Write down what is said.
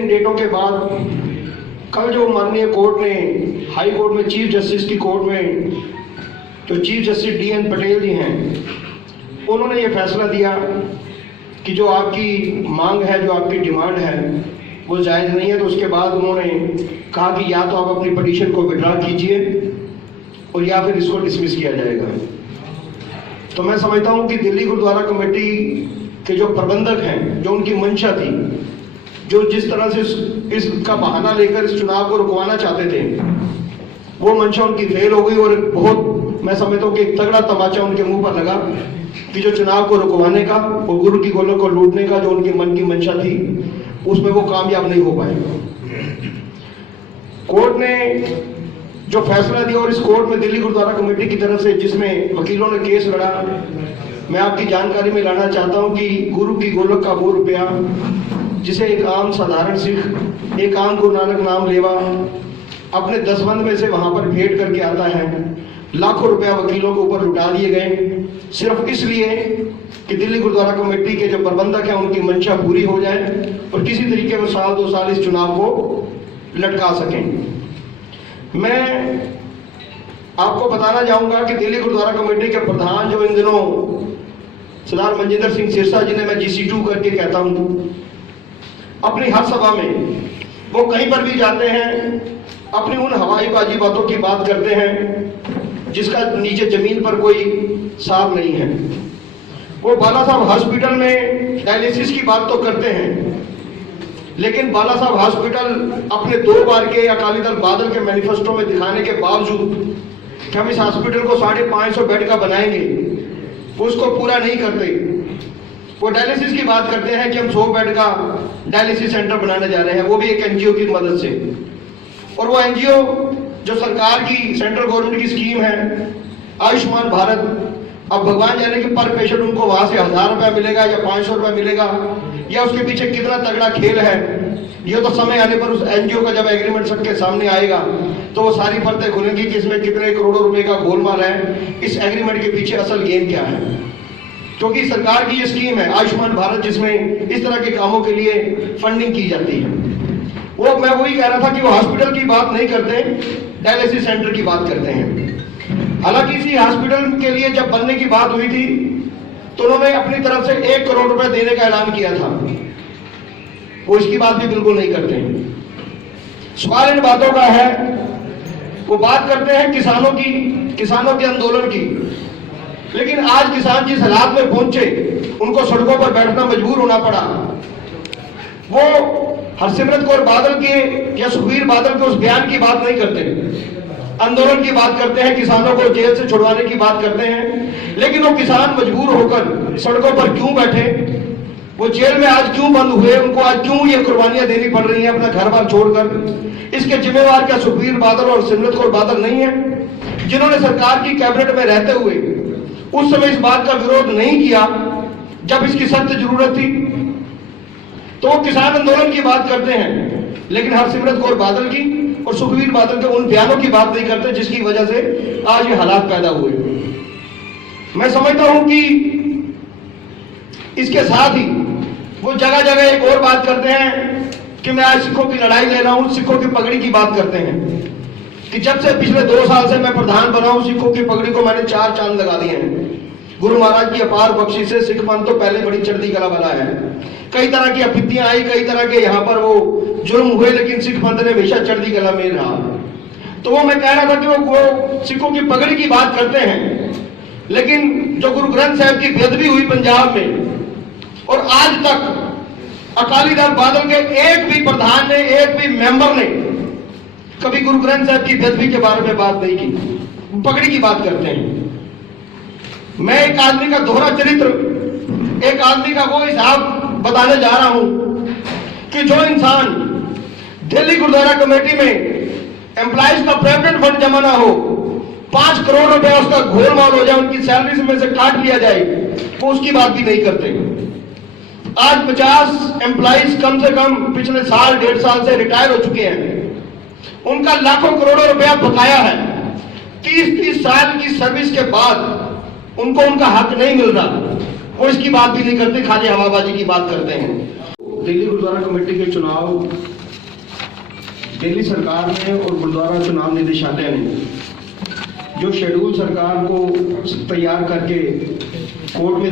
2-3 डेटों के बाद कल जो माननीय कोर्ट ने, हाई कोर्ट में चीफ जस्टिस की कोर्ट में जो चीफ जस्टिस DN पटेल जी हैं, उन्होंने ये फैसला दिया कि जो आपकी मांग है, जो आपकी डिमांड है वो जायज़ नहीं है। तो उसके बाद उन्होंने कहा कि या तो आप अपनी पिटीशन को विड्रॉ कीजिए और या फिर इसको डिसमिस किया जाएगा। तो मैं समझता हूँ कि दिल्ली गुरुद्वारा कमेटी के जो प्रबंधक हैं, जो उनकी मंशा थी, जो जिस तरह से इसका बहाना लेकर इस चुनाव को रुकवाना चाहते थे, वो मंशा उनकी फेल हो गई। और बहुत मैं समझता हूँ कि एक तगड़ा तमाचा उनके मुंह पर लगा कि जो चुनाव को रुकवाने का और गुरु की गोलों को लूटने का जो उनके मन की मंशा थी, उसमें वो कामयाब नहीं हो पाए। कोर्ट ने जो फैसला दिया, और इस कोर्ट में दिल्ली गुरुद्वारा कमेटी की तरफ से जिसमें वकीलों ने केस लड़ा, मैं आपकी जानकारी में लाना चाहता हूं कि गुरु की गोलक का वो रुपया जिसे एक आम साधारण सिख, एक आम गुरु नानक नाम लेवा अपने दसबंद में से वहां पर भेंट करके आता है, लाखों रुपया वकीलों के ऊपर लुटा दिए गए सिर्फ इसलिए कि दिल्ली गुरुद्वारा कमेटी के जो प्रबंधक हैं उनकी मंशा पूरी हो जाए और किसी तरीके में 1-2 साल इस चुनाव को लटका सकें। मैं आपको बताना चाहूंगा कि दिल्ली गुरुद्वारा कमेटी के प्रधान जो इन दिनों सरदार मनजिंदर सिंह सिरसा, जिन्हें मैं GC2 करके कहता हूं, अपनी हर सभा में वो कहीं पर भी जाते हैं, अपनी उन हवाईबाजी बातों की बात करते हैं जिसका नीचे जमीन पर कोई सार नहीं है। वो बाला साहब हॉस्पिटल में डायलिसिस की बात तो करते हैं, लेकिन बाला साहब हॉस्पिटल अपने 2 बार के अकाली दल बादल के मैनिफेस्टो में दिखाने के बावजूद कि हम इस हॉस्पिटल को 550 बेड का बनाएंगे, उसको पूरा नहीं करते। वो डायलिसिस की बात करते हैं कि हम 100 बेड का डायलिसिस सेंटर बनाने जा रहे हैं, वो भी एक NGO की मदद से। और वो NGO जो सरकार की, सेंट्रल गवर्नमेंट की स्कीम है आयुष्मान भारत, अब भगवान जाने कि पर पेशेंट उनको वहां से 1000 रुपया मिलेगा या 500 रुपया मिलेगा, या उसके पीछे कितना तगड़ा खेल है, ये तो समय आने पर उस NGO का जब एग्रीमेंट सबके सामने आएगा तो वो सारी परतें खुलेंगी कि इसमें कितने करोड़ों रुपए का गोलमाल है, इस एग्रीमेंट के पीछे असल गेम क्या है। क्योंकि सरकार की ये स्कीम है आयुष्मान भारत, जिसमें इस तरह के कामों के लिए फंडिंग की जाती है। वो मैं वही कह रहा था कि वो हॉस्पिटल की बात नहीं करते, डायलिसिस सेंटर की बात करते हैं। हालांकि इसी हॉस्पिटल के लिए जब बनने की बात हुई थी तो उन्होंने अपनी तरफ से 1 करोड़ रुपए देने का ऐलान किया था, वो इसकी बात भी बिल्कुल नहीं करते। सवाल इन बातों का है, वो बात करते हैं किसानों की, किसानों के आंदोलन की, लेकिन आज किसान जिस हालात में पहुंचे, उनको सड़कों पर बैठना मजबूर होना पड़ा, वो हरसिमरत कौर बादल के या सुखबीर बादल के उस बयान की बात नहीं करते, आंदोलन की बात करते हैं, किसानों को जेल से छुड़वाने की बात करते हैं। लेकिन वो किसान मजबूर होकर सड़कों पर क्यों बैठे, वो जेल में आज क्यों बंद हुए, उनको आज क्यों ये कुर्बानियां देनी पड़ रही हैं अपना घर बार छोड़कर, इसके जिम्मेवार क्या सुखबीर बादल और सिमरत कौर बादल नहीं है, जिन्होंने सरकार की कैबिनेट में रहते हुए उस समय इस बात का विरोध नहीं किया जब इसकी सख्त जरूरत थी। तो वो किसान आंदोलन की बात करते हैं, लेकिन हरसिमरत कौर बादल की और सुखबीर बादल के उन बयानों की बात नहीं करते जिसकी वजह से आज ये हालात पैदा हुए। मैं समझता हूं कि इसके साथ ही वो जगह जगह एक और बात करते हैं कि मैं आज सिखों की लड़ाई ले रहा हूं, सिखों की पगड़ी की बात करते हैं कि जब से पिछले 2 साल से मैं प्रधान बना हूं, सिखों की पगड़ी को मैंने 4 चांद लगा दिए हैं। गुरु महाराज की अपार बख्शी से सिख पंथ तो पहले बड़ी चढ़ती कला वाला है, कई तरह की आपत्तियां आई, कई तरह के यहाँ पर वो जुर्म हुए, लेकिन सिख पंथ ने हमेशा चढ़ती कला में रहा। तो वो मैं कह रहा था कि वो सिखों की पगड़ी की बात करते हैं, लेकिन जो गुरु ग्रंथ साहिब की बेअदबी हुई पंजाब में, और आज तक अकाली दल बादल के एक भी प्रधान ने, एक भी मेंबर ने कभी गुरु ग्रंथ साहिब की बेअदबी के बारे में बात नहीं की, पगड़ी की बात करते हैं। मैं एक आदमी का दोहरा चरित्र, एक आदमी का वो हिसाब बताने जा रहा हूं कि जो इंसान दिल्ली गुरुद्वारा कमेटी में एम्प्लॉइज का प्रोविडेंट फंड जमा ना हो, 5 करोड़ रुपया उसका गोलमाल हो जाए, उनकी सैलरी में से काट लिया जाए, वो उसकी बात भी नहीं करते। आज 50 एम्प्लॉइज कम से कम पिछले साल 1.5 साल से रिटायर हो चुके हैं, उनका लाखों करोड़ों रुपया बकाया है। 30 साल की सर्विस के बाद उनको उनका हक नहीं मिल रहा, वो इसकी बात भी नहीं करते, खाली हवाबाजी की बात करते हैं। दिल्ली गुरुद्वारा कमेटी के चुनाव दिल्ली सरकार ने और गुरुद्वारा चुनाव निदेशालय ने जो शेड्यूल सरकार को तैयार करके कोर्ट में